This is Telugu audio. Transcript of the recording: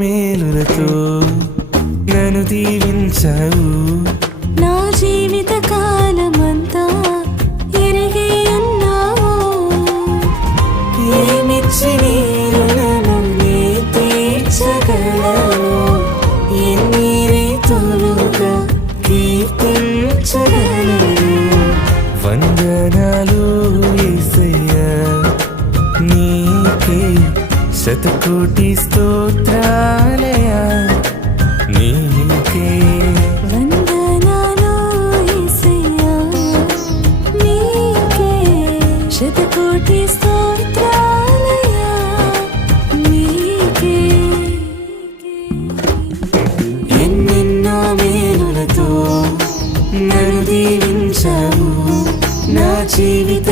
మేలులతో నన్ను దీవించావు. నా జీవిత కాలమంతా ఎరిగి ఉన్నావు. ఏమిచ్చి నీ రుణము నీ తీర్చగలను, ఎన్ని రీతులుగా కీర్తించగలను. వందనాలు యేసయ్యా, నీకే శతకోటి స్తోత్రాలయా, నీకే వందనాలు యేసయ్యా, నీకే శతకోటి స్తోత్రాలయా, నీకే. ఎన్నెన్నో మేలులతో నన్ను దీవించావు. నా జీవిత